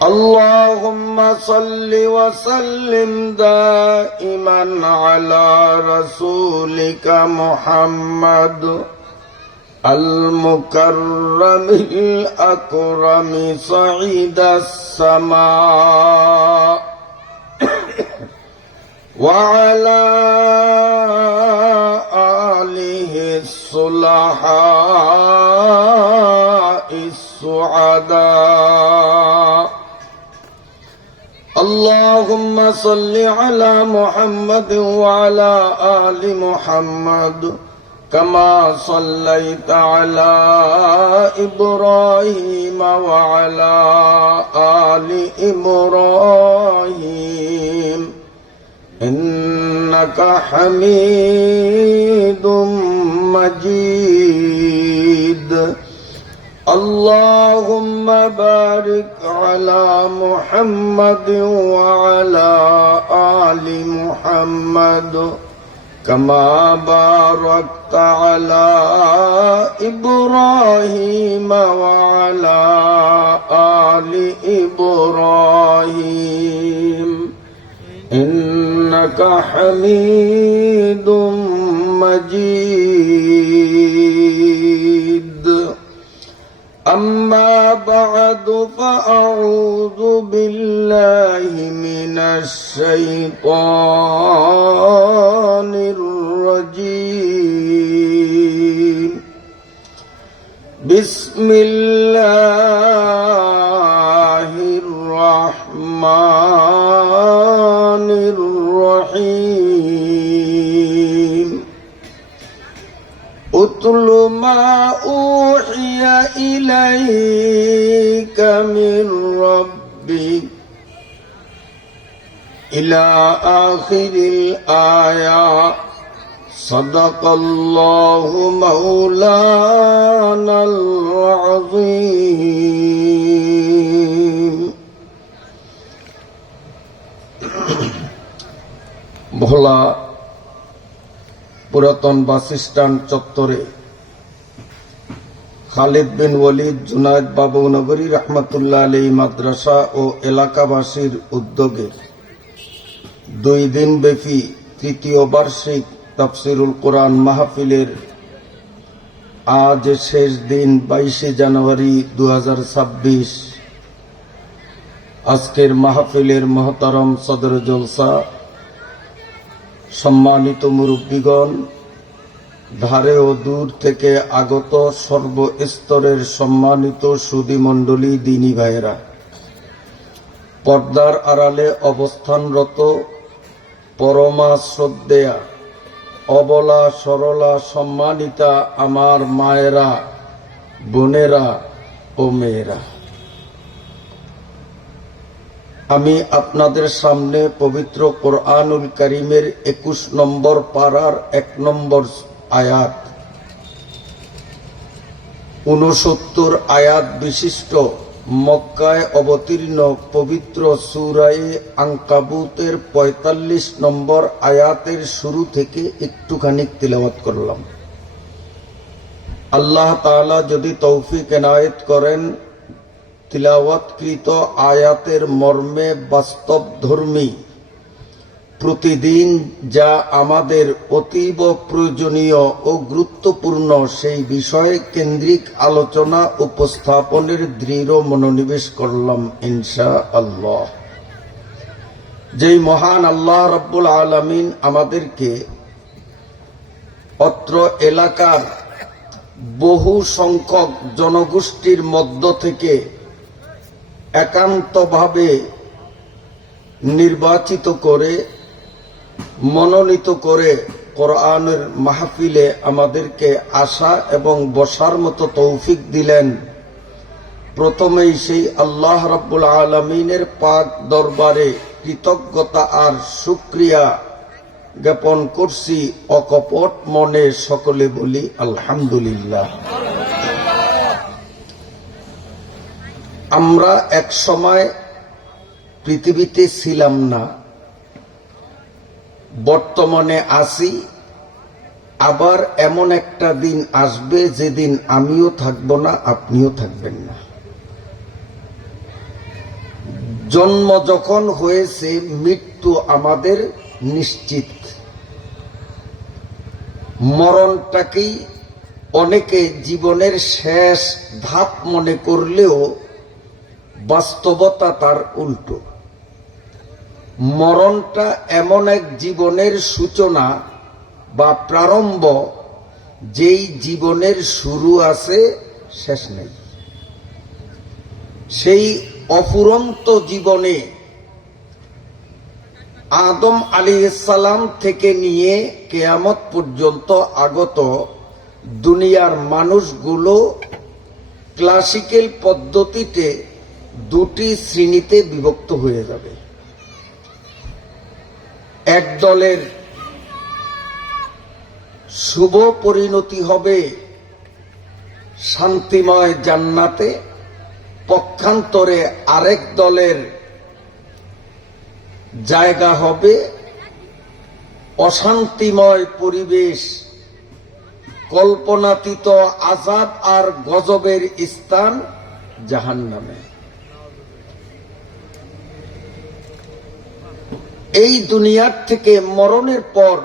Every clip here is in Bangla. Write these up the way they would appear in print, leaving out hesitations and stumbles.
اللهم صل وسلم دائما على رسولك محمد المكرم الأكرم صعيد السماء وعلى آله الصلحاء السعداء. اللهم صل على محمد وعلى آل محمد كما صليت على إبراهيم وعلى آل إبراهيم إنك حميد مجيد. اللهم بارك على محمد وعلى آل محمد كما باركت على إبراهيم وعلى آل إبراهيم إنك حميد مجيد. أما بعد فأعوذ بالله من الشيطان الرجيم. بسم الله الرحمن الرحيم. اتل ما أوحي إليك من ربك إلى آخر الآية. صدق الله مولانا العظيم. ভোলা পুরাতন বাস স্ট্যান্ড চত্বরে খালিদ বিন ওয়ালিদ জুনায়েদ বাবুনগরী রহমতুল্লাহ আলাইহি মাদ্রাসা ও এলাকাবাসীর উদ্যোগে 2 দিন ব্যাপী তৃতীয় বার্ষিক তাফসিরুল কোরআন মাহফিলের আজ শেষ দিন 22 জানুয়ারি 2026। আজকের মাহফিলের মহতারম সদর জলসা, সম্মানিত মুরব্বীগণ, ধারে ও দূর থেকে আগত সর্বস্তরের সম্মানিত সুধী মণ্ডলী, দিনী ভাইয়েরা, পর্দার আড়ালে অবস্থানরত পরমা শ্রদ্ধেয়া অবলা সরলা সম্মানিতা আমার মায়েরা, বোনেরা ও মেয়েরা, আমি আপনাদের সামনে পবিত্র কোরআনুল কারীমের 21 নম্বর পারার 1 নম্বর আয়াত, 69 আয়াত বিশিষ্ট মক্কায় অবতীর্ণ পবিত্র সূরায়ে আনকাবুতের 45 নম্বর আয়াতের শুরু থেকে একটুখানি তিলাওয়াত করলাম। আল্লাহ তাআলা যদি তৌফিক এনায়েত করেন, তিলাওয়াতকৃত আয়াতের মর্মে বাস্তবধর্মী প্রতিদিন যা আমাদের অতীব প্রয়োজনীয় ও গুরুত্বপূর্ণ সেই বিষয়ে কেন্দ্রিক আলোচনা উপস্থাপনের দৃঢ় মনোনিবেশ করলাম ইনশাআল্লাহ। যেই মহান আল্লাহ রাব্বুল আলামিন আমাদেরকে অত্র এলাকার বহু সংখ্যক জনগোষ্ঠীর মধ্য থেকে একান্তভাবে নির্বাচিত করে মনোনীত করে কোরআনের মাহফিলে আমাদেরকে আসা এবং বসার মতো তৌফিক দিলেন, প্রথমেই সেই আল্লাহ রাব্বুল আলামিনের পাক দরবারে কৃতজ্ঞতা আর শুকরিয়া জ্ঞাপন করছি অকপট মনে। সকলে বলি আলহামদুলিল্লাহ। আমরা এক সময় পৃথিবীতে ছিলাম না, বর্তমানে আছি, আবার এমন একটা দিন আসবে যেদিন আমিও থাকব না, আপনিও থাকবেন না। জন্ম যখন হয়েছে মৃত্যু আমাদের নিশ্চিত। মরণটাকেই অনেকে জীবনের শেষ ধাপ মনে করলেও বাস্তবতা তার উল্টো। মরণটা এমন এক জীবনের সূচনা বা প্রারম্ভ, যেই জীবনের শুরু আছে শেষ নেই। সেই অফুরন্ত জীবনে আদম আলাইহিস সালাম থেকে নিয়ে কিয়ামত পর্যন্ত আগত দুনিয়ার মানুষগুলো ক্লাসিক্যাল পদ্ধতিতে দুটি শ্রেণীতে বিভক্ত হয়ে যাবে। এক দলের শুভ পরিণতি হবে শান্তিময় জান্নাতে, পক্ষান্তরে আরেক দলের জায়গা হবে অশান্তিময় পরিবেশ, কল্পনাতীত আযাব আর গজবের স্থান জাহান্নামে। এই দুনিয়ার থেকে মরণের পর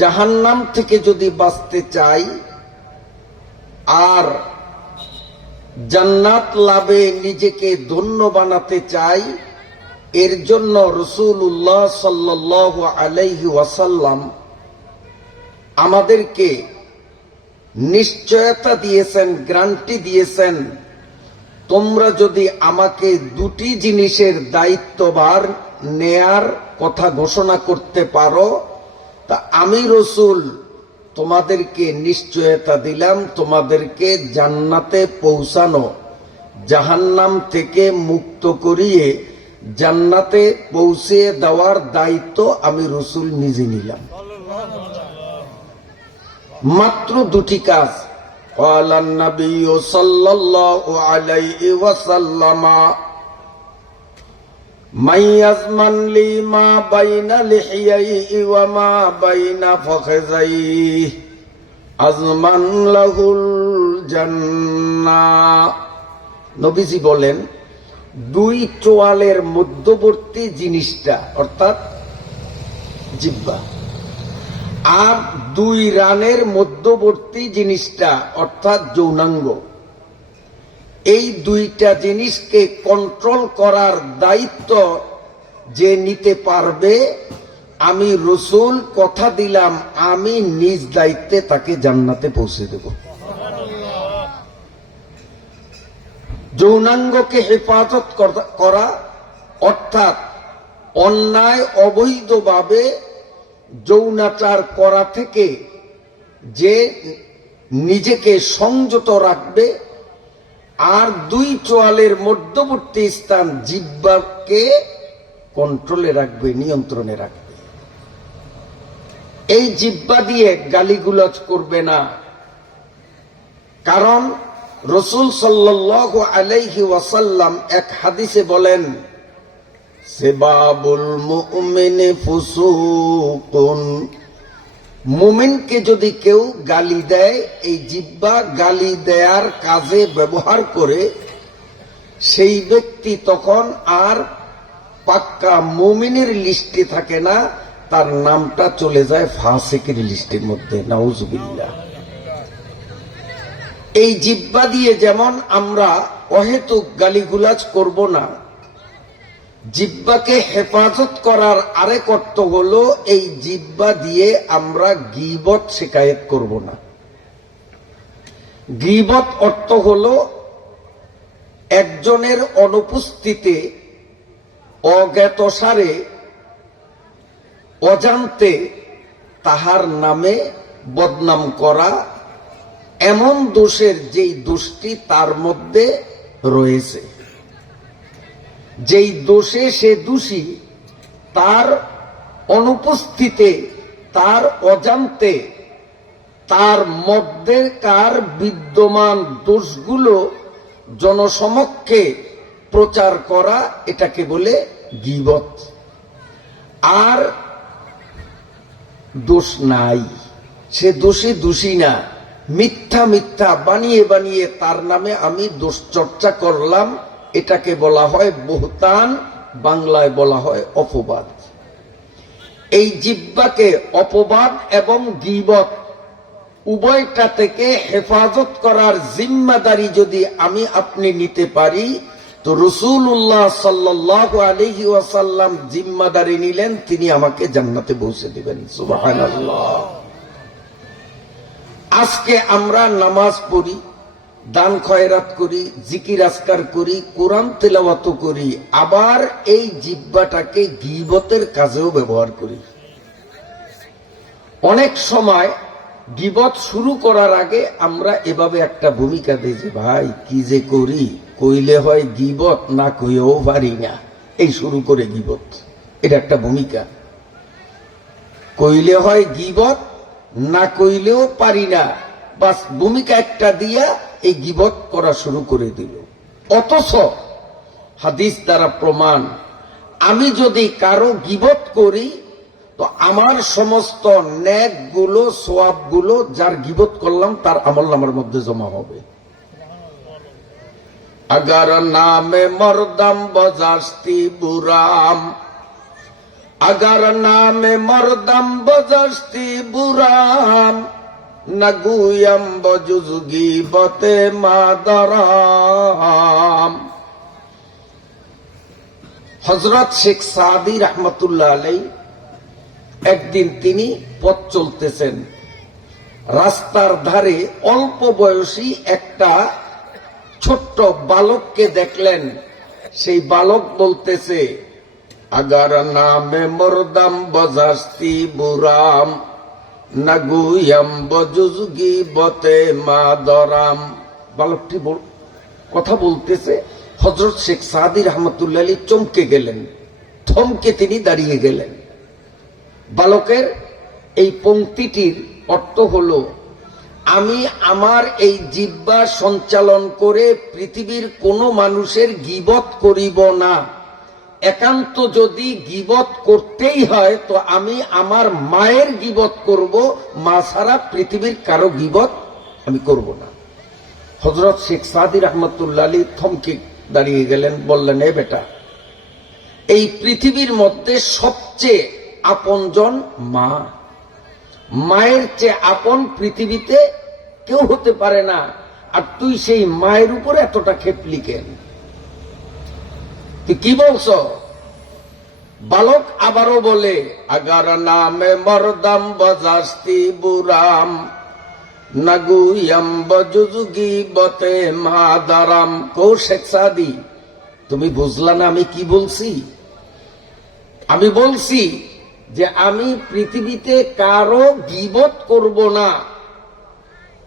জাহান্নাম থেকে যদি বাঁচতে চাই আর জান্নাত লাভে নিজেকে ধন্য বানাতে চাই, এর জন্য রাসূলুল্লাহ সাল্লাল্লাহু আলাইহি ওয়াসাল্লাম আমাদেরকে নিশ্চয়তা দিয়েছেন, গ্যারান্টি দিয়েছেন, তোমরা যদি আমাকে দুটি জিনিসের দায়িত্বভার নেয়ার কথা ঘোষণা করতে পারো, তা আমি রাসূল তোমাদেরকে নিশ্চয়তা দিলাম, তোমাদেরকে জান্নাতে পৌঁছানো, জাহান্নাম থেকে মুক্ত করিয়ে জান্নাতে পৌঁছে দেওয়ার দায়িত্ব আমি রাসূল নিজে নিলাম। মাত্র দুটি কাজ। ক্বালান নবী সাল্লাল্লাহু আলাইহি ওয়াসাল্লাম মান ইয়াজমান লি মা বাইনা লিহিয়াইহি ওয়া মা বাইনা ফাখযাইহি আজমান লাহুল জান্নাহ। নবীজি বলেন, দুই চোয়ালের মধ্যবর্তী জিনিসটা অর্থাৎ জিহ্বা, আর দুই রানের মধ্যবর্তী জিনিসটা অর্থাৎ যৌনাঙ্গ, এই দুইটা জিনিসকে কন্ট্রোল করার দায়িত্ব যে নিতে পারবে, আমি রাসূল কথা দিলাম আমি নিজ দায়িত্বে তাকে জান্নাতে পৌঁছে দেব। যৌনাঙ্গকে হেফাজত করা অর্থাৎ অন্যায় অবৈধভাবে যৌনাচার করা থেকে যে নিজেকে সংযত রাখবে, আর দুই চোয়ালের মধ্যবর্তী স্থান জিহ্বাকে কন্ট্রোলে রাখবে, নিয়ন্ত্রণে রাখবে। এই জিহ্বা দিয়ে গালিগুলাজ করবে না, কারণ রাসূল সাল্লাল্লাহু আলাইহি ওয়াসাল্লাম এক হাদিসে বলেন, সিবাবুল মুমিনি ফুসুকুন, মুমিনকে যদি কেউ গালি দেয়, এই জিহ্বা গালি দেয়ার কাজে ব্যবহার করে, সেই ব্যক্তি তখন আর পাক্কা মুমিনের লিস্টে থাকে না, তার নামটা চলে যায় ফাসিকের লিস্টের মধ্যে। নাউজুবিল্লাহ। এই জিহ্বা দিয়ে যেমন আমরা অহেতুক গালিগুলাজ করব না, জিহ্বাকে হেফাজত করার আরেক অর্থ হলো এই জিহ্বা দিয়ে আমরা গীবত শিকায়েত করব না। গীবত অর্থ হলো একজনের অনুপস্থিতিতে অজ্ঞাতসারে অজান্তে তাহার নামে বদনাম করা, এমন দোষের যেই দোষটি তার মধ্যে রয়েছে, যেই দোষে সে দোষী, তার অনুপস্থিতিতে তার অজান্তে তার মধ্যেকার বিদ্যমান দোষগুলো জনসমক্ষে প্রচার করা, এটাকে বলে গীবত। আর দোষ নাই, সে দোষী দোষী না, মিথ্যা মিথ্যা বানিয়ে বানিয়ে তার নামে আমি দোষ চর্চা করলাম, এটাকে বলা হয় বহতান, বাংলায় বলা হয় অপবাদ। এই জিহ্বাকে অপবাদ এবং গীবত উভয়টা থেকে হেফাজত করার জিম্মাদারি যদি আমি আপনি নিতে পারি, তো রাসূলুল্লাহ সাল্লাল্লাহু আলাইহি ওয়াসাল্লাম জিম্মাদারি নিলেন, তিনি আমাকে জান্নাতে পৌঁছে দিবেন। সুবহানাল্লাহ। আজকে আমরা নামাজ পড়ি, দান খয়রাত করি, জিকির আজকার করি, কোরআন তেলাওয়াত করি, আবার এই জিহ্বাটাকে গীবতের কাজেও ব্যবহার করি। অনেক সময় গীবত শুরু করার আগে আমরা এভাবে একটা ভূমিকা দিই যে ভাই কি যে করি, কইলে হয় গীবত, না কইও পারি না, এই শুরু করে গীবত। এটা একটা ভূমিকা। কইলে হয় গীবত, না কইলেও পারি না, বাস ভূমিকা একটা দিয়া এই গীবত করা শুরু করে দিল। অথচ হাদিস দ্বারা প্রমাণ, আমি যদি কারো গীবত করি তো আমার সমস্ত নেক গুলো, সোয়াব গুলো যার গীবত করলাম তার আমলনামার মধ্যে জমা হবে। अगर नाम मर्दम बजस्ती बुराम, अगर नाम मर्दम बजस्ती बुराम, नगुयम बजुजगी बते मादराम। হযরত শেখ সাদি রহমতুল্লাহ আলাইহি একদিন তিনি পথ চলতেছেন, রাস্তার ধারে অল্প বয়সী একটা ছোট্ট বালককে দেখলেন। সেই বালক বলতেছে, আগার নামে মরদাম বজাস্তি বুরাম, নাগুয়াম বজুজগি বতে মাদরাম। বালকটি কথা বলতেছে, হযরত শেখ সাদি রহমতুল্লাহ আলাইহি চমকে গেলেন, থমকে তিনি দাঁড়িয়ে গেলেন। বালকের এই পংক্তিটির অর্থ হলো, আমি আমার এই জিহ্বা সঞ্চালন করে পৃথিবীর কোন মানুষের গীবত করিব না। একান্ত যদি গীবত করতেই হয় তো আমি আমার মায়ের গীবত করব, মা ছাড়া পৃথিবীর কারো গীবত আমি করব না। হযরত শেখ সাদি রহমতুল্লাহ আলাইহি থমকে দাঁড়িয়ে গেলেন, বললেন, এ বেটা, এই পৃথিবীর মধ্যে সবচেয়ে আপনজন মা, মায়ের চেয়ে আপন পৃথিবীতে কেউ হতে পারে না, আর তুই সেই মায়ের উপরে এতটা খেপলি কেন? তুই কি বলছ? বালক আবারও বলে, আগার নামে মরদাম বজাস্তি বুরাম, নাগুয়াম বজুজুগি বতে মাদারাম। কো শেখ সাদি, তুমি বুঝলা না আমি কি বলছি? আমি বলছি যে আমি পৃথিবীতে কারো গীবত করব না,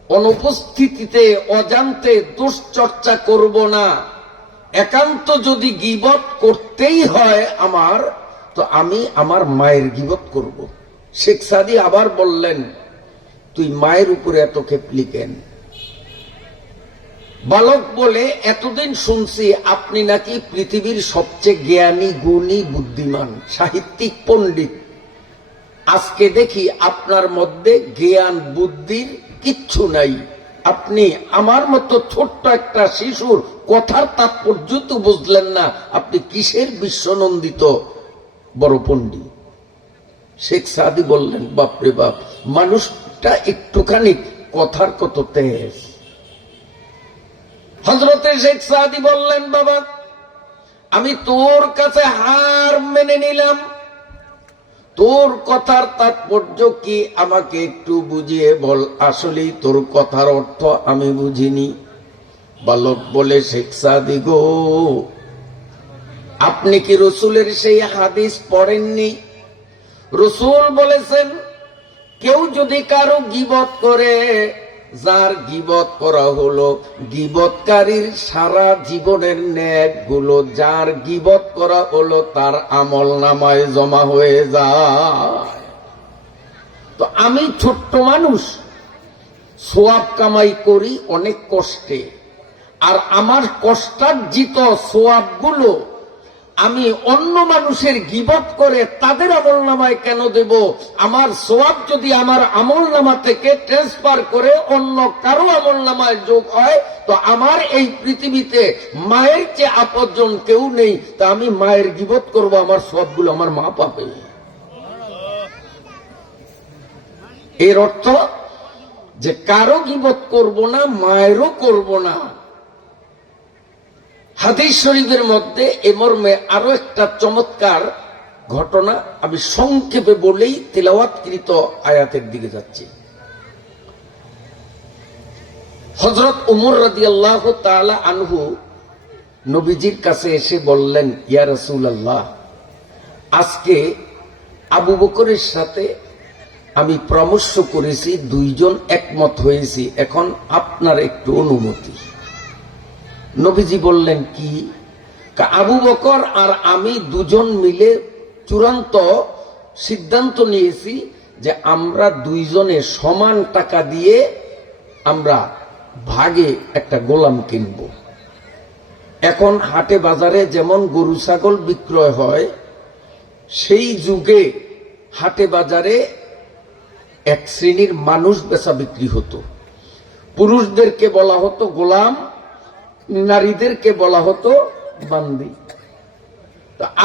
অনুপস্থিতিতে অজান্তে দুশ্চর্চা করব না। একান্ত যদি গীবত করতেই হয় আমার, তো আমি আমার মায়ের গীবত করব। শেখ সাদি আবার বললেন, তুই মায়ের উপরে এত খেপলি কেন? বালক বলে, এতদিন শুনছি আপনি নাকি পৃথিবীর সবচেয়ে জ্ঞানী, গুণী, বুদ্ধিমান, সাহিত্যিক, পণ্ডিত। আজকে দেখি আপনার মধ্যে জ্ঞান বুদ্ধির কিচ্ছু নাই। আপনি আমার মতো ছোট্ট একটা শিশুর কথার তাৎপর্য তো বুঝলেন না, আপনি কিসের বিশ্বনন্দিত বড় পণ্ডিত? শেখ সাদি বললেন, বাপরে বাপ, মানুষটা একটুখানি কথার কত তেজ। হযরতে শেখ সাদি বললেন, বাবা, আমি তোর কাছে হার মেনে নিলাম, তোর কথার তাৎপর্য কি আমাকে একটু বুঝিয়ে বল, আসলেই তোর কথার অর্থ আমি বুঝিনি। বালক বলে, শেখ সাদি গো, আপনি কি রসুলের সেই হাদিস পড়েননি? রসুল বলেছেন, কেউ যদি কারো গীবত করে, যার গীবত করা হলো গীবতকারীর সারা জীবনের নেক গুলো যার গীবত করা হলো তার আমল নামায় জমা হয়ে যায়। তো আমি ছোট্ট মানুষ, সোয়াব কামাই করি অনেক কষ্টে, আর আমার কষ্টার্জিত সোয়াব গুলো আমি অন্য মানুষের গীবত করে তাদের আমলনামায় কেন দেব? আমার সওয়াব যদি আমার আমলনামা থেকে ট্রান্সফার করে অন্য কারো আমলনামায় যোগ হয়, তো আমার এই পৃথিবীতে মায়ের চেয়ে আপনজন কেউ নেই, তা আমি মায়ের গীবত করব, আমার সওয়াবগুলো আমার মা পাবে। এর অর্থ যে কারো গীবত করব না, মায়েরও করব না। হাদিস শরীফের মধ্যে এ মর্মে আরো একটা চমৎকার ঘটনা আমি সংক্ষেপে বলেই তিলাওয়াতকৃত আয়াতের দিকে যাচ্ছি। হযরত ওমর রাদিয়াল্লাহু তাআলা আনহু নবীজির কাছে এসে বললেন, ইয়া রাসূলুল্লাহ, আজকে আবু বকরের সাথে আমি পরামর্শ করেছি, দুইজন একমত হয়েছি, এখন আপনার একটু অনুমতি। নবীজি বললেন, কি? আবু বকর আর আমি দুজন মিলে চূড়ান্ত সিদ্ধান্ত নিয়েছি যে আমরা দুইজনে সমান টাকা দিয়ে আমরা ভাগে একটা গোলাম কিনব। এখন হাটে বাজারে যেমন গরু ছাগল বিক্রয় হয়, সেই যুগে হাটে বাজারে এক শ্রেণীর মানুষ বেচা বিক্রি হতো। পুরুষদেরকে বলা হতো গোলাম, নারীদেরকে বলা হতো বান্দি।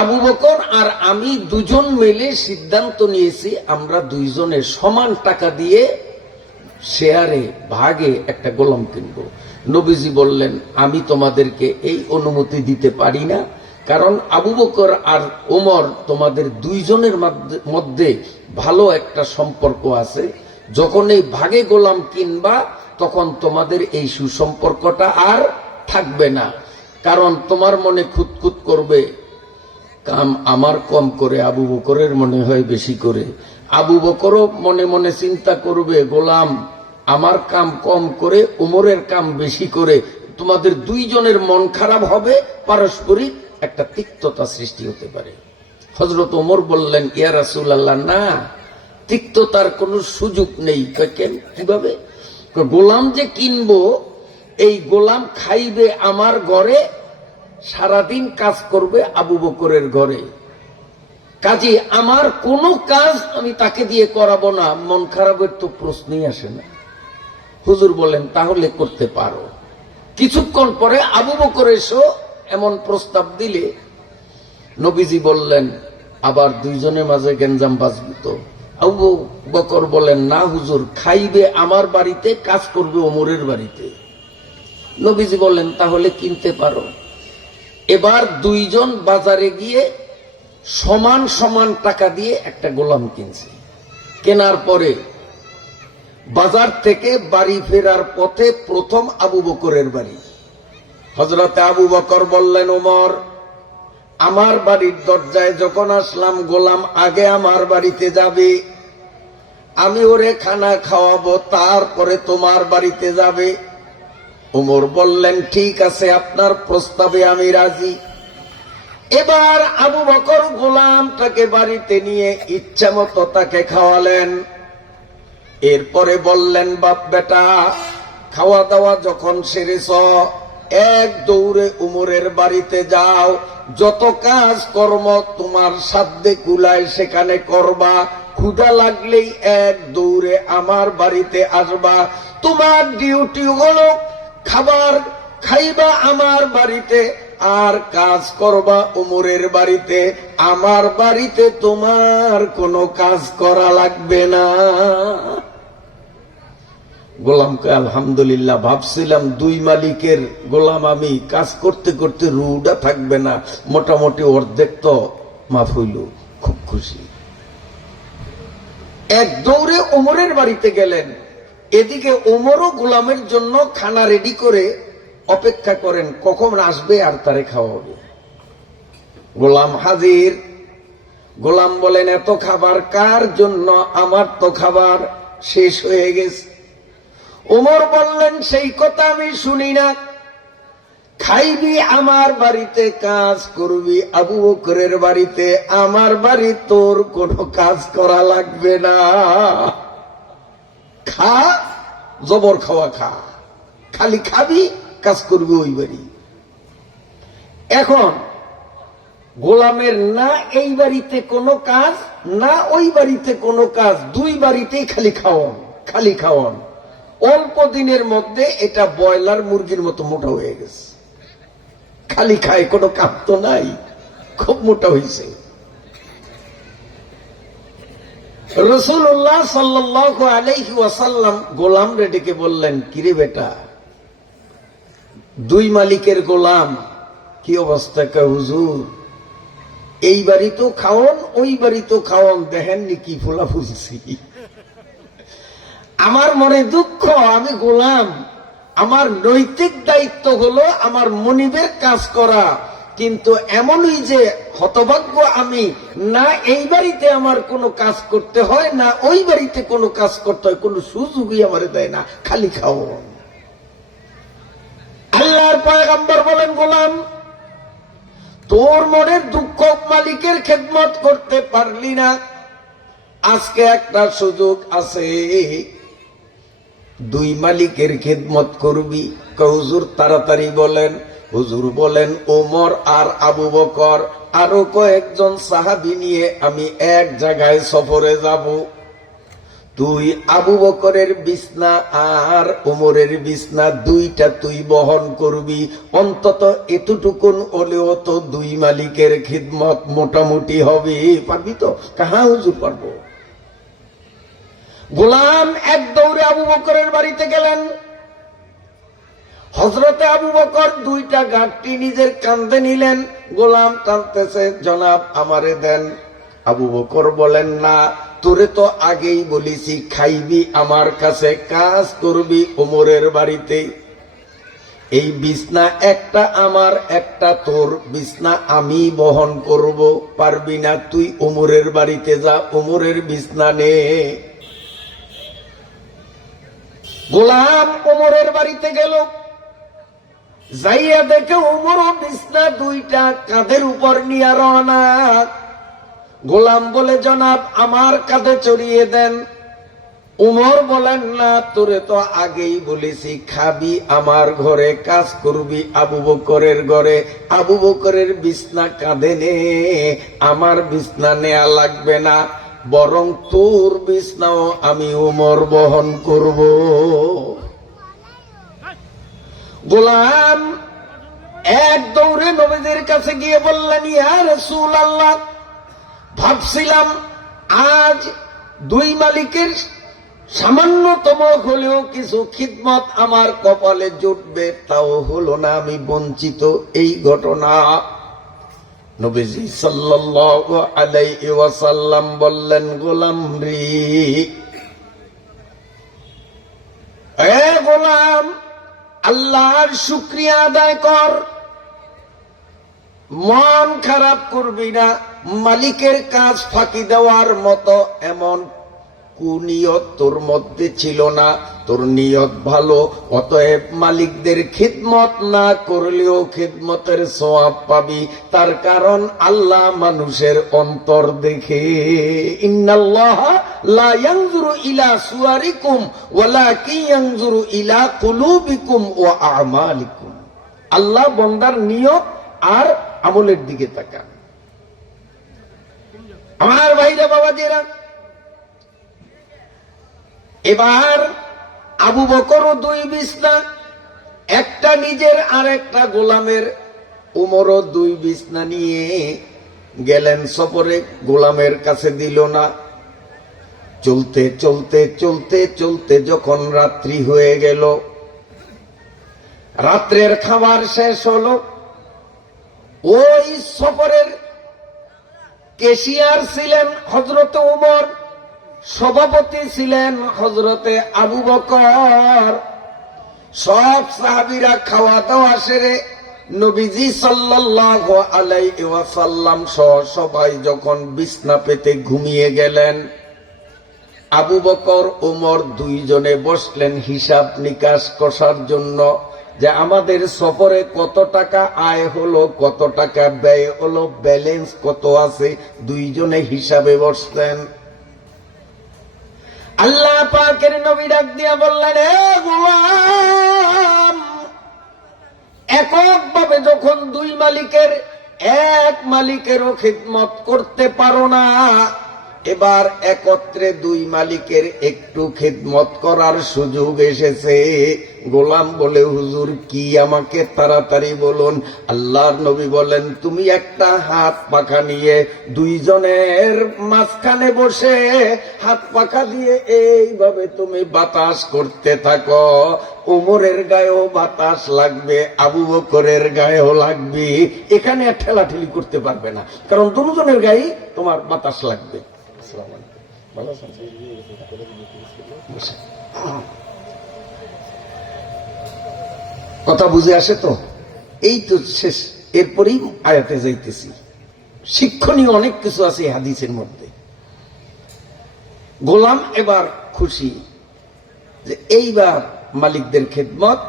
আবু বকর আর আমি দুজন মিলে সিদ্ধান্ত নিয়েছি আমরা দুইজনে সমান টাকা দিয়ে শেয়ারে ভাগে একটা গোলাম কিনব। নবীজি বললেন, আমি তোমাদেরকে এই অনুমতি দিতে পারি না, কারণ আবু বকর আর ওমর তোমাদের দুইজনের মধ্যে ভালো একটা সম্পর্ক আছে। যখন এই ভাগে গোলাম কিনবা তখন তোমাদের এই সুসম্পর্কটা আর থাকবে না, কারণ তোমার মনে খুঁতখুত করবে, কাম আমার কম করে আবু বকরের মনে হয় বেশি করে। আবু বকরও মনে মনে চিন্তা করবে, গোলাম আমার কাম কম করে উমরের কাম বেশি করে। তোমাদের দুইজনের মন খারাপ হবে, পারস্পরিক একটা তিক্ততা সৃষ্টি হতে পারে। হযরত ওমর বললেন, ইয়া রাসূলুল্লাহ, না, তিক্ততার কোনো সুযোগ নেই। কেন? কিভাবে? গোলাম যে কিনবো, এই গোলাম খাইবে আমার ঘরে, সারাদিন কাজ করবে আবু বকরের ঘরে, কাজে আমার কোনো কাজ আমি তাকে দিয়ে করাবো না, মন খারাপের তো প্রশ্নই আসে না। হুজুর বলেন, তাহলে করতে পারো। কিছুক্ষণ পরে আবু বকর এসো এমন প্রস্তাব দিলে নবীজি বললেন, আবার দুইজনের মাঝে গেঞ্জাম বাজবে তো। আবু বকর বলেন, না হুজুর, খাইবে আমার বাড়িতে, কাজ করবে ওমরের বাড়িতে। নবীজি বললেন, তাহলে কিনতে পারো। এবার দুইজন বাজারে গিয়ে সমান সমান টাকা দিয়ে একটা গোলাম কিনছে। কেনার পরে বাজার থেকে বাড়ি ফেরার পথে প্রথম আবু বকরের বাড়ি। হযরতে আবু বকর বললেন, ওমর, আমার বাড়ির দরজায় যখন আসলাম, গোলাম আগে আমার বাড়িতে যাবে, আমি ওরে খানা খাওয়াবো, তারপরে তোমার বাড়িতে যাবে। ওমর বললেন, ঠিক আছে, আপনার প্রস্তাবে আমি রাজি। এবার আবু বকর গোলামটাকে বাড়িতে নিয়ে ইচ্ছা মতো তাকে খাওয়ালেন। এরপরে বললেন, বাপ বেটা, খাওয়া দাওয়া যখন সেরেছ, এক দৌড়ে উমরের বাড়িতে যাও, যত কাজ কর্ম তোমার সাধ্যে কুলায় সেখানে করবা, ক্ষুধা লাগলেই এক দৌড়ে আমার বাড়িতে আসবা। তোমার ডিউটি হলো খাবার খাইবা আমার বাড়িতে, আর কাজ করবা উমরের বাড়িতে। আমার বাড়িতে তোমার কোনো কাজ করা লাগবে না। গোলামকে আলহামদুলিল্লাহ, ভাবছিলাম দুই মালিকের গোলাম আমি, কাজ করতে করতে রুটা থাকবে না, মোটামুটি অর্ধেক তো মাফ হইল। খুব খুশি। এক দৌড়ে ওমরের বাড়িতে গেলেন। এদিকে ওমরও গোলামের জন্য খানা রেডি করে অপেক্ষা করেন, কখন আসবে আর তারে খাওয়াবে। গোলাম হাজির। গোলাম বলেন, এত খাবার কার জন্য? আমার তো খাবার শেষ হয়ে গেছে। ওমর বললেন, সেই কথা আমি শুনি না, খাইবি আমার বাড়িতে, কাজ করবি আবু বকরের বাড়িতে, আমার বাড়ি তোর কোনো কাজ করা লাগবে না। খা, জবর খাওয়া খা, খালি খাবি, কাজ করবি ওই বাড়ি। এখন গোলামের না এই বাড়িতে কোনো কাজ, না ওই বাড়িতে কোনো কাজ, দুই বাড়িতেই খালি খাওয়ান, খালি খাওয়ান। অল্প দিনের মধ্যে এটা ব্রয়লার মুরগির মতো মোটা হয়ে গেছে। খালি খায়, কোনো কাজ তো নাই, খুব মোটা হয়েছে। রাসূলুল্লাহ সাল্লাল্লাহু আলাইহি ওয়াসাল্লাম গোলাম রেডেকে বললেন, কিরে বেটা, দুই মালিকের গোলাম, কি অবস্থা? কা হুজুর, এই বাড়ি তো খাওন, ওই বাড়ি তো খাওন, দেখেননি কি ফোলা ফুলছি। আমার মনে দুঃখ, আমি গোলাম, আমার নৈতিক দায়িত্ব হলো আমার মনিবের কাজ করা, কিন্তু এমনই যে হতভাগ্য আমি, না এই বাড়িতে আমার কোনো কাজ করতে হয়, না ওই বাড়িতে কোনো কাজ করতে হয়, কোনো সুযোগই আমার দেয় না, খালি খাওন। আল্লাহর পয়গম্বর বলেন, গোলাম, তোর মনের দুঃখ, মালিকের খেদমত করতে পারলি না, আজকে একটা সুযোগ আছে, দুই মালিকের খেদমত করবি। হুজুর তাড়াতাড়ি বলেন। হুজুর বলেন, ওমর আর আবু বকর আরো কয়েকজন সাহাবী নিয়ে আমি এক জায়গায় সফরে যাব। তুই আবু বকরের বিছনা আর ওমরের বিছনা দুইটা তুই বহন করবি, অন্তত এতটুকুন হলেও তো দুই মালিকের খিদমত মোটামুটি হবে। পারবি তো? কাহা হুজুর, পারবো। গোলাম এক দৌড়ে আবু বকরের বাড়িতে গেলেন। হযরতে আবু বকর দুইটা গাঁটটি নিজের কাঁধে নিলেন, গোলাম টানতেছে, জনাব আমারে দেন। আবু বকর বলেন, না, তোরে তো আগেই বলেছি খাইবি আমার কাছে, কাজ করবি ওমরের বাড়িতে। এই বিছনা একটা আমার, একটা তোর, বিছনা আমি বহন করব। পারবি না? তুই ওমরের বাড়িতে যা, ওমরের বিছনা নে। গোলাম ওমরের বাড়িতে গেল, যাইয়া দেখে ওমর বিছনা দুইটা কাঁধের উপর নিয়ে রওনা। গোলাম বলে, জনাব আমার কাঁধে চড়িয়ে দেন। উমর বলেন, না, তোরে তো আগেই বলেছি খাবি আমার ঘরে, কাজ করবি আবু বকরের ঘরে। আবু বকরের বিছনা কাঁধে নে, আমার বিছনা নেয়া লাগবে না, বরং তোর বিছনাও আমি উমর বহন করব। গোলাম এক দৌড়ে নবীদের কাছে গিয়ে বললেন, ইয়া রাসূলুল্লাহ, ভাবছিলাম আজ দুই মালিকের সামান্যতম হলেও কিছু খিদমত আমার কপালে জুটবে, তাও হলো না, আমি বঞ্চিত। এই ঘটনা নবীজি সাল্লাল্লাহু আলাইহি ওয়াসাল্লাম বললেন, গোলাম রে, এ গোলাম, আল্লাহর শুকরিয়া আদায় কর, মন খারাপ করবি না। মালিকের কাজ ফাঁকি দেওয়ার মতো এমন কুনিয়ত তোর মধ্যে ছিল না, তোর নিয়ত ভালো, অতএব মালিকদের খিদমত না করলেও খিদমতের সওয়াব পাবি। তার কারণ আল্লাহ মানুষের অন্তর দেখে। ইন্নাল্লাহা লা ইয়ানজুরু ইলা সুওয়ারিকুম ওয়ালাকিন ইয়ানজুরু ইলা কুলুবিকুম ওয়া আমালিকুম। আল্লাহ বান্দার নিয়ত আর আমলের দিকে তাকান। আমার ভাইরা, বাবাজিরা, এবার আবু বকরও দুই বিছনা, একটা নিজের আর একটা গোলামের। উমরও দুই বিছনা নিয়ে গেলেন সফরে, গোলামের কাছে দিল না। চলতে চলতে চলতে চলতে যখন রাত্রি হয়ে গেল, রাত্রের খাবার শেষ হলো, ওই সফরের কেশিয়ার ছিলেন হযরতে উমর, সভাপতি ছিলেন হযরতে আবু বকর। সব সাহাবীরা খাওয়া দাওয়া সেরে নবীজি সাল্লাল্লাহু আলাইহি ওয়াসাল্লাম সহ সবাই যখন বিছনা পেতে ঘুমিয়ে গেলেন, আবু বকর ওমর দুইজনে বসলেন হিসাব নিকাশ কষার জন্য, যে আমাদের সফরে কত টাকা আয় হলো, কত টাকা ব্যয় হলো, ব্যালেন্স কত আছে, দুইজনে হিসাবে বসলেন। আল্লাহ পাকের নবী ডাক দিয়া বললেন, হে গোলাম, এককভাবে যখন দুই মালিকের এক মালিকেরও খিদমত করতে পারো না, এবার একত্রে দুই মালিকের একটু খিদমত করার সুযোগ এসেছে। গোলাম বলে, হুজুর কি, আমাকে তাড়াতাড়ি বলুন। আল্লাহর নবী বলেন, তুমি একটা হাত পাখা নিয়ে দুইজনের মাঝখানে বসে হাত পাখা দিয়ে এইভাবে তুমি বাতাস করতে থাকো। ওমরের গায়েও বাতাস লাগবে, আবু বকরের গায়েও লাগবে। এখানে আর ঠেলাঠেলি করতে পারবে না, কারণ দুজনের গায়ে তোমার বাতাস লাগবে। কথা বুঝে আসে তো? এই তো শেষ, এরপরেই আয়াতে যাইতেছি। শিক্ষণীয় অনেক কিছু আছে এই হাদিসের মধ্যে। গোলাম এবার খুশি যে এইবার মালিকদের খেদমত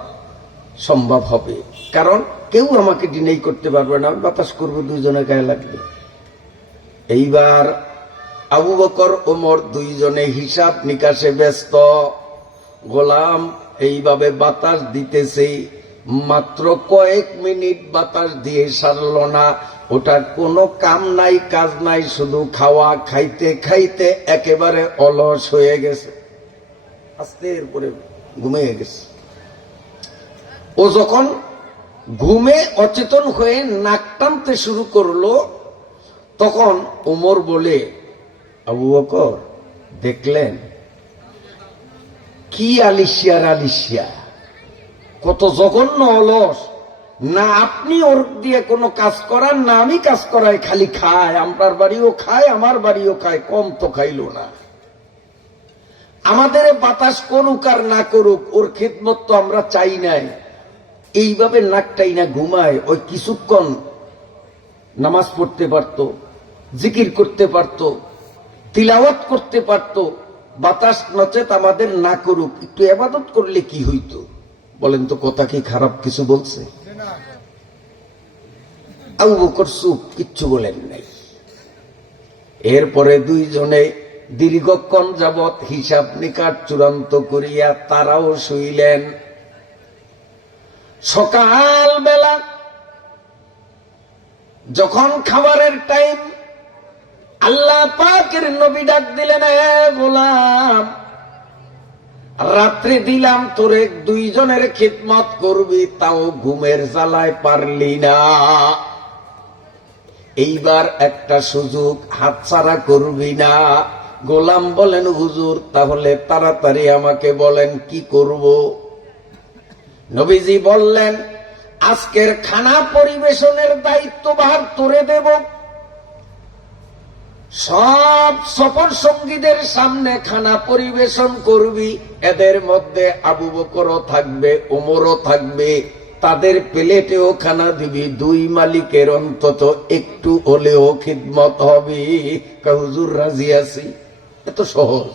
সম্ভব হবে, কারণ কেউ আমাকে ডিনাই করতে পারবে না, বাতাস করবো, দুইজনের গায়ে লাগবে। এইবার আবু বকর ওমর দুইজনে হিসাব নিকাশে ব্যস্ত। গোলাম এইভাবে বাতাস দিতেছে, মাত্র কয়েক মিনিট বাতাস দিয়ে সারল না। ওটার কোনো কাম নাই, কাজ নাই, শুধু খাওয়া, খাইতে খাইতে একেবারে অলস হয়ে গেছে, আস্তে করে ঘুমিয়ে গেছে। ও যখন ঘুমে অচেতন হয়ে নাক টানতে শুরু করলো, তখন ওমর বলে, আবু বকর দেখলেন কি আলিশিয়ার আলিশিয়া, কত জঘন্য অলস, না আপনি ওর দিয়ে কোনো কাজ করান, না আমি কাজ করাই, খালি খায়। আমার বাড়িও খায়, আমার বাড়িও খায়, কম তো খাইল না। আমাদের বাতাস করুক আর না করুক, ওর খেদমত তো আমরা চাই নাই। এইভাবে নাকটাই না ঘুমায়, ওই কিছুক্ষণ নামাজ পড়তে পারত, জিকির করতে পারত, তিলাওয়াত করতে পারত। বাতাস নচেত আমাদের না করুক, একটু ইবাদত করলে কি হইতো বলেন তো? কথা কি খারাপ কিছু বলছে? আবু বকর চুপ, কিচ্ছু বলেন নাই। এরপরে দুইজনে দীর্ঘক্ষণ যাবৎ হিসাব নিকাট চূড়ান্ত করিয়া তারাও শুইলেন। সকাল বেলা যখন খাবারের টাইম, আল্লাহ পাকের নবী ডাক দিলেন, এ গোলাম, রাত্রে দিলাম তোরে দুইজনের খিদমত করবি, তাও ঘুমের জ্বালায় পারলি না। এইবার একটা সুযোগ হাতছাড়া করবি না। গোলাম বলেন, হুজুর তাহলে তাড়াতাড়ি আমাকে বলেন কি করব। নবীজি বললেন, আজকের খানা পরিবেশনের দায়িত্বভার তোরে দেব। সব সফর সঙ্গীদের সামনে খানা পরিবেশন করবি, এদের মধ্যে আবু বকরও থাকবে, ওমরও থাকবে, তাদের প্লেটেও খানা দিবি, দুই মালিকের অন্তত একটু হলেও খিদমত হবে। হুজুর রাজি আছি। এত সহজ,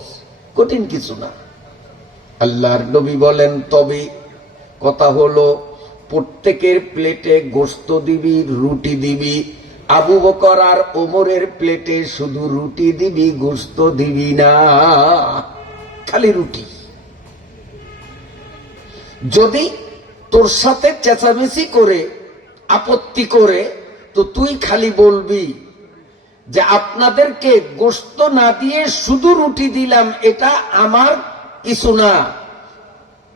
কঠিন কিছু না। আল্লাহর নবী বলেন, তবে কথা হলো প্রত্যেকের প্লেটে গোশত দিবি, রুটি দিবি। আবু বকর আর ওমরের প্লেটে শুধু রুটি দিবি, গোশত দিবি না, খালি রুটি। যদি তোর সাথে চেঁচামেচি করে, আপত্তি করে, তো তুই খালি বলবি যে আপনাদেরকে গোশত না দিয়ে শুধু রুটি দিলাম, এটা আমার কিছু না,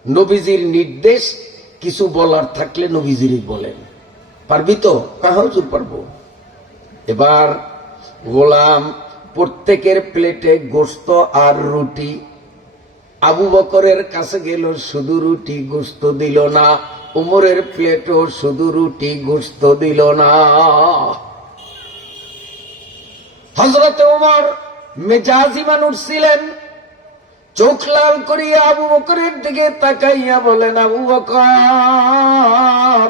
নবীজির নির্দেশ। কিছু বলার থাকলে নবীজিরই বলেন। পারবি তো? হুজুর পারবো। এবার গোলাম প্রত্যেকের প্লেটে গোশত আর রুটি। আবু বকরের কাছে গেল, শুধু রুটি, গোশত দিল না। উমরের প্লেটও শুধু রুটি, গোশত দিল না। হযরত উমর মেজাজি মানুষ ছিলেন, চোখ লাল করিয়া আবু বকরের দিকে তাকাইয়া বলেন, আবু বকর,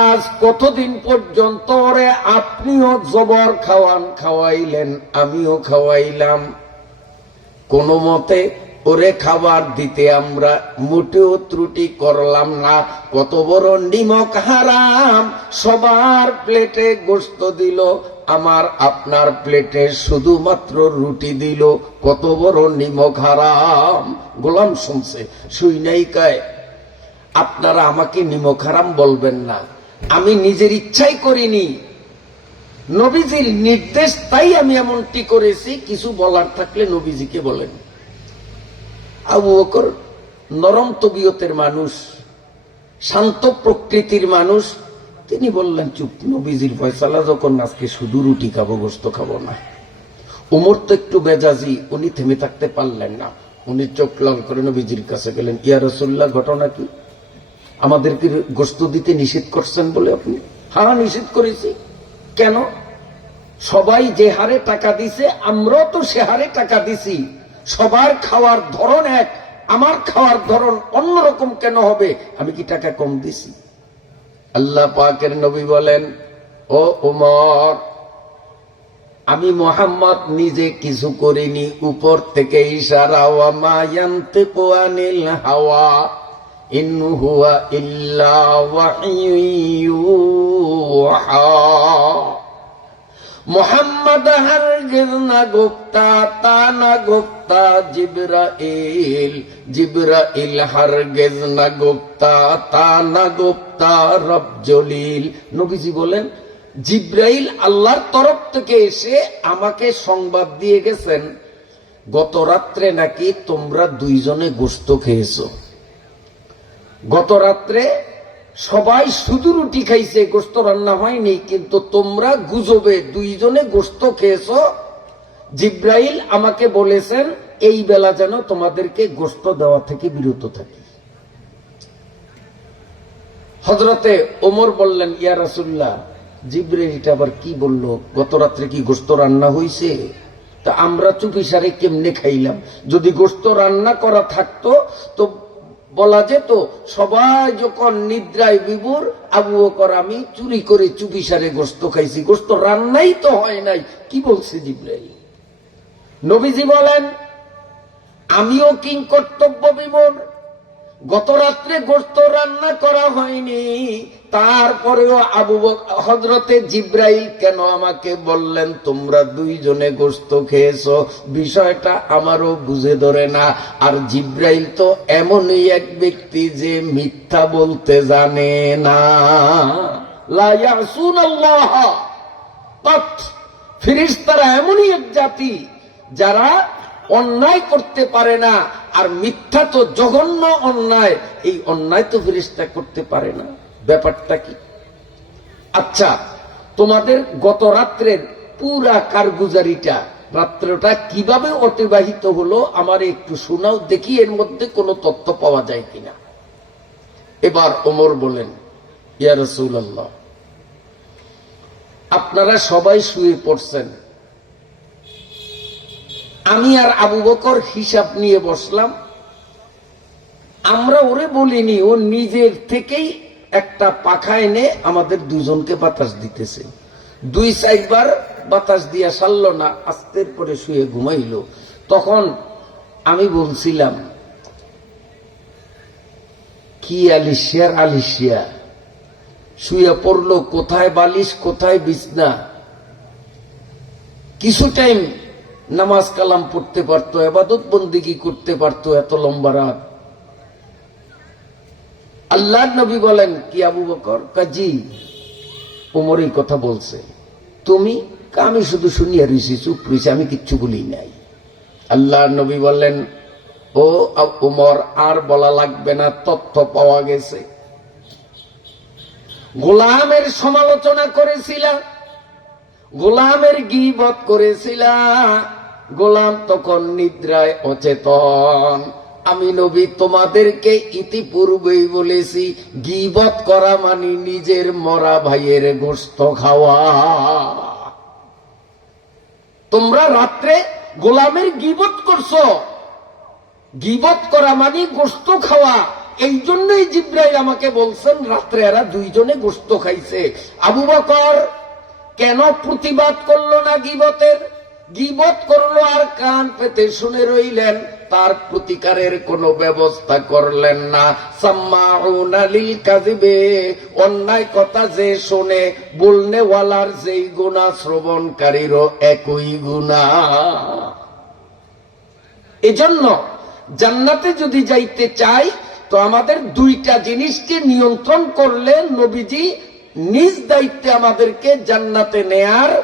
আজ কতদিন পর্যন্ত ওরে আপনিও জবর খাওয়াইলেন, আমিও খাওয়াইলাম, কোন মতে ওরে খাবার দিতে আমরা মোটেও ত্রুটি করলাম না। কত বড় নিমক হারাম, সবার প্লেটে গোশত দিল, আমার আপনার প্লেটে শুধুমাত্র রুটি দিল, কত বড় নিমক হারাম। গোলাম শুনছে, শুই নাই কয়, আপনারা আমাকে নিমক হারাম বলবেন না, আমি নিজের ইচ্ছাই করিনি, নবীজির নির্দেশ, তাই আমি এমনটি করেছি। কিছু বলার থাকলে নবীজিকে বলেন। আবু বকর নরম তবিয়তের মানুষ, শান্ত প্রকৃতির মানুষ, তিনি বললেন চুপ, নবীজির ফয়সালা যখন, আজকে শুধু রুটি খাবো, গোশত খাবো না। উমর তো একটু বেজাজি, উনি থেমে থাকতে পারলেন না। উনি চোখ লাল করে নবীজির কাছে গেলেন, ইয়া রাসূলুল্লাহ, ঘটনা কি? আমাদেরকে গোশত দিতে নিষেধ করছেন বলে আপনি? হ্যাঁ, নিষেধ করেছি। কেন? সবাই যে হারে টাকা দিছে, আমরাও তো সে হারে টাকা দিছি। সবার খাওয়ার ধরন এক, আমার খাওয়ার ধরন অন্যরকম কেন হবে? আমি কি টাকা কম দিছি? আল্লাহ পাকের নবী বলেন, ও ওমর, আমি মুহাম্মদ নিজে কিছু করিনি, উপর থেকে ইশারা, ওয়া মা ইয়ানতিকু আনিল হাওয়া ইন হুয়া ইল্লা ওয়াহয়ুন ইউহা। মুহাম্মদ হারগিজ না গুপ্তা, তা না গুপ্তা জিবরাইল, জিবরাইল হারগিজ না গুপ্তা, তা না গুপ্তা রব জলিল। নবীজি বলেন, জিবরাইল আল্লাহর তরফ থেকে এসে আমাকে সংবাদ দিয়ে গেছেন, গত রাত্রে নাকি তোমরা দুইজনে গোশত খেয়েছো। গত রাত্রে সবাই শুধু রুটি খাইছে, গোশত রান্না হয়নি, কিন্তু তোমরা গুজবে দুইজনে গোশত খেয়েছো। জিবরাইল আমাকে বলেছেন এই বেলা যেন তোমাদেরকে গোশত দেওয়া থেকে বিরত থাকি। হযরতে ওমর বললেন, ইয়া রাসূলুল্লাহ, জিবরাইল এটা আবার কি বললো? গত রাত্রে কি গোশত রান্না হইছে? তা আমরা চুপিসারে কেমনে খাইলাম? যদি গোশত রান্না করা থাকতো তো বলা যেত, সবাই যখন নিদ্রায় বিভোর, আবু বকর আমি চুরি করে চুপিসারে গোশত খাইছি, গোশত রান্নাই তো হয় নাই। কি বলছে জিবরাইল? নবীজি বলেন, আমিও কিং কর্তব্য বিমূঢ়, গত রাত্রে গোশত রান্না করা হয়নি, তারপরেও আবু বকর, হযরতে জিবরাইল কেন আমাকে বললেন তোমরা দুইজনে গোশত খেয়েছো? বিষয়টা আমারও বুঝে ধরে না। আর জিবরাইল তো এমনই এক ব্যক্তি যে মিথ্যা বলতে জানে না। লা ইয়াসুনাল্লাহ কাত, ফেরেশতারা এমনই এক জাতি যারা অন্যায় করতে পারে না। আর মিথ্যা তো জঘন্য অন্যায়, এই অন্যায় তো ফেরেশতা করতে পারে না। ব্যাপারটা কি? আচ্ছা, তোমাদের গত রাত্রের পুরা কারগুজারিটা, রাত্রটা কিভাবে অতিবাহিত হলো আমার একটু শোনাও দেখি, এর মধ্যে কোনো তথ্য পাওয়া যায় কিনা। এবার ওমর বলেন, ইয়া রাসূলুল্লাহ, আপনারা সবাই শুয়ে পড়ছেন, আমি আর আবু বকর হিসাব নিয়ে বসলাম। আমরা ওরে বলিনি, ও নিজের থেকেই একটা পাখা এনে আমাদের দুজনকে বাতাস দিতেছে। 2-4 বার বাতাস দিয়া সারল না, আস্তের পরে শুয়ে ঘুমাইল। তখন আমি বলছিলাম, কি আলিশিয়ার আলিশিয়া, শুয়ে পড়লো, কোথায় বালিশ কোথায় বিছনা। কিছু টাইম নামাজ কালাম পড়তে পারতো, ইবাদত বন্দেগী করতে পারতো, এত লম্বা রাত। আল্লাহর নবী বলেন, কি আবু বকর? কাজী ওমর এই কথা বলছে, তুমি? আমি শুধু শুনিয়া রইছি, চুপ রইছি, আমি কিচ্ছু বলি নাই। আল্লাহর নবী বললেন, ও ওমর, আর বলা লাগবে না, তথ্য পাওয়া গেছে। গোলামের সমালোচনা করেছিলা, গোলামের গীবত করেছিলা, গোলাম তখন নিদ্রায় অচেতন। আমি নবী তোমাদেরকে ইতিপূর্বেই বলেছি, গীবত করা মানে নিজের মরা ভাইয়ের গোশত খাওয়া। তোমরা রাত্রে গোলামের গীবত করছো, গীবত করা মানে গোশত খাওয়া। এই জন্যই জিবরাইল আমাকে বলছেন রাত্রে এরা দুইজনে গোশত খাইছে। আবু বকর কেন প্রতিবাদ করলো না গীবতের? গীবত করলো আর কান পেতে শুনে রইলেন, তার প্রতিকারের কোনো ব্যবস্থা করলেন না। সাম্মাউনা লিল কাযিবে, অন্যায় কথা যে শোনে, বলনে ওয়ালার যেই গুনাহ, শ্রবণকারীরও একই গুনাহ। এজন্য জান্নাতে যদি যাইতে চাই তো আমাদের দুইটা জিনিসকে নিয়ন্ত্রণ করলে নবীজি নিজ দায়িত্বে আমাদেরকে জান্নাতে নেয়ার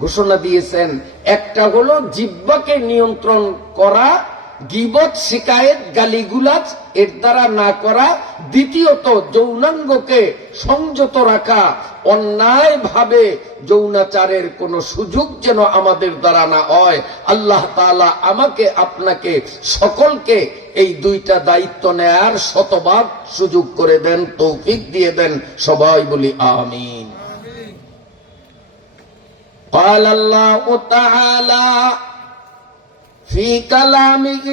ঘোষণা দিয়েছেন। একটা হলো জিহ্বাকে নিয়ন্ত্রণ করা, গীবত, শিকায়েত, গালিগুলাজ এর দ্বারা না করা। দ্বিতীয়ত যৌনাঙ্গকে সংযত রাখা, অন্যায় ভাবে যৌনাচারের কোন সুযোগ যেন আমাদের দ্বারা না হয়। আল্লাহ তাআলা আমাকে আপনাকে সকলকে এই দুইটা দায়িত্ব নেয়ার শতভাগ সুযোগ করে দেন, তৌফিক দিয়ে দেন। সবাই বলি আমিন। قال الله تعالى في كلامه